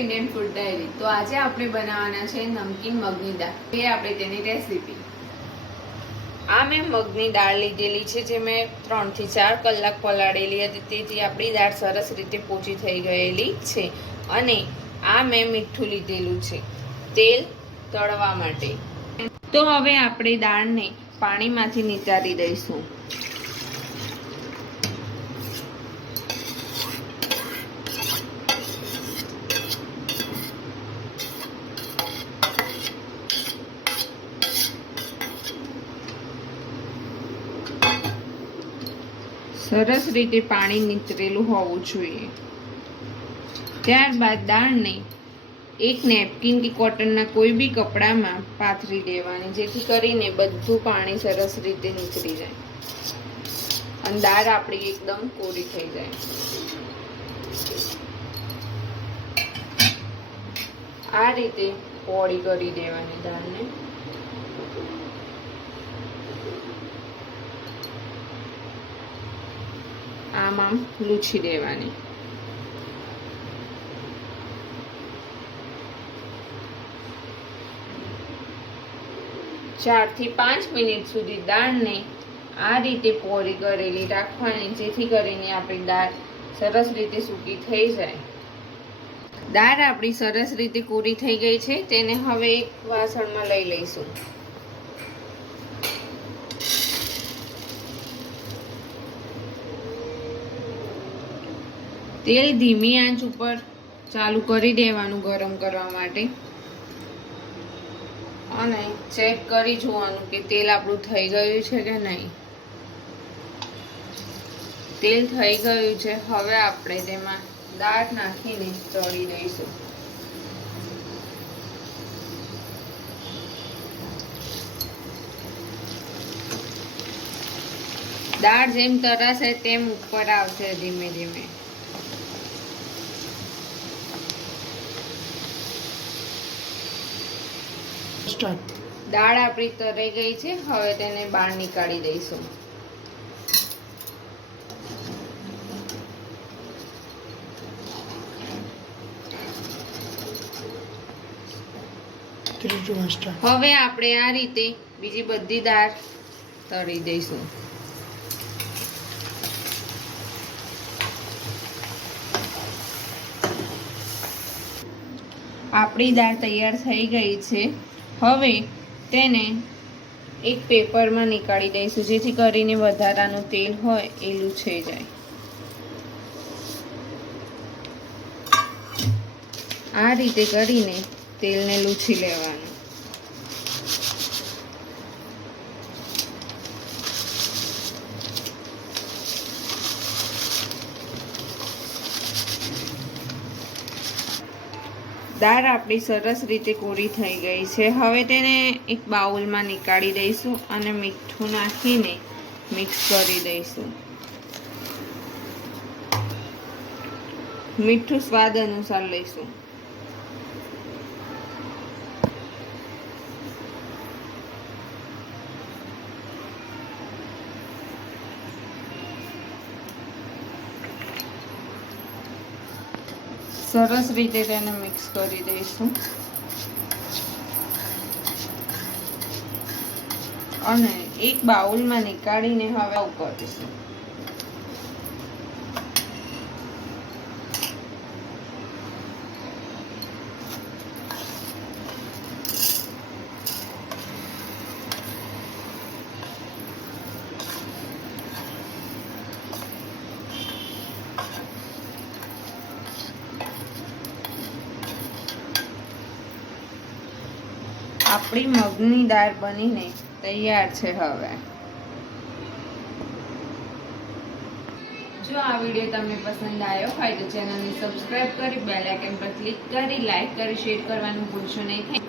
Indian food diary. तो आज આપણે બનાવવાના છે નમકીન મગની દાળ। એ આપણે તેની રેસીપી। આ મેં મગની દાળ લીધેલી છે જે મેં 3 થી 4 કલાક પલાળેલી હતી, તેથી આપણી દાળ સરસ રીતે પોચી થઈ ગયેલી છે। અને આ મેં મીઠું લીધેલું છે તેલ તળવા માટે। તો હવે આપણે દાળને પાણીમાંથી નિતારી દઈશું। સરસ રીતે પાણી નીતરેલું હોવું જોઈએ। ત્યારબાદ દાળને એક નેપકિન કે કોટનના કોઈ બી કપડામાં પાથરી દેવાની, જેથી કરીને બધું પાણી સરસ રીતે નીતરી જાય અને દાળ આપણી એકદમ કોરી થઈ જાય। આ રીતે પોળી કરી દેવાની દાળને। આમ લૂછી દેવાની। 4 થી 5 મિનિટ સુધી દાળને આ રીતે પોળી કરેલી રાખવાની, જેથી કરીને આપણી દાળ સરસ રીતે સૂકી થઈ જાય। દાળ આપણી સરસ રીતે કોરી થઈ ગઈ છે, તેને હવે એક વાસણમાં લઈ લઈશું। તેલ ધીમી આંચ ઉપર ચાલુ કરી દેવાનું ગરમ કરવા માટે, અને ચેક કરી જોવાનું કે તેલ આપણું થઈ ગયું છે કે નહીં। તેલ થઈ ગયું છે, હવે આપણે તેમાં દાળ નાખીને તળી દઈશું। દાળ જેમ તરાશે તેમ ઉપર આવશે ધીમે ધીમે। દાળ આપણી તરાઈ ગઈ છે, હવે તેને બહાર નીકાળી દઈશું। હવે આપણે આ રીતે બીજી બધી દાળ તળી દઈશું। આપણી દાળ તૈયાર થઈ ગઈ છે। હવે તેને એક પેપરમાં નીકાળી દઈશું, જેથી કરીને વધારાનું તેલ હોય એ લૂછાઈ જાય। આ રીતે કરીને તેલને લૂછી લેવાનું। દાળ આપણી સરસ રીતે કોરી થઈ ગઈ છે। હવે તેને એક બાઉલમાં નીકાળી દઈશું અને મીઠું નાખીને મિક્સ કરી દઈશું। મીઠું સ્વાદ અનુસાર લઈશું। સરસ રીતે તેને મિક્સ કરી દઈશું અને એક બાઉલમાં નીકાળીને હવે કરીશું। આપણી મગની દાળ બનીને તૈયાર છે। હવે જો આ વિડીયો તમને પસંદ આવ્યો હોય તો ચેનલને સબસ્ક્રાઇબ કરી બેલ આઇકન પર ક્લિક કરી લાઈક કરી શેર કરવાનું ભૂલશો નહીં।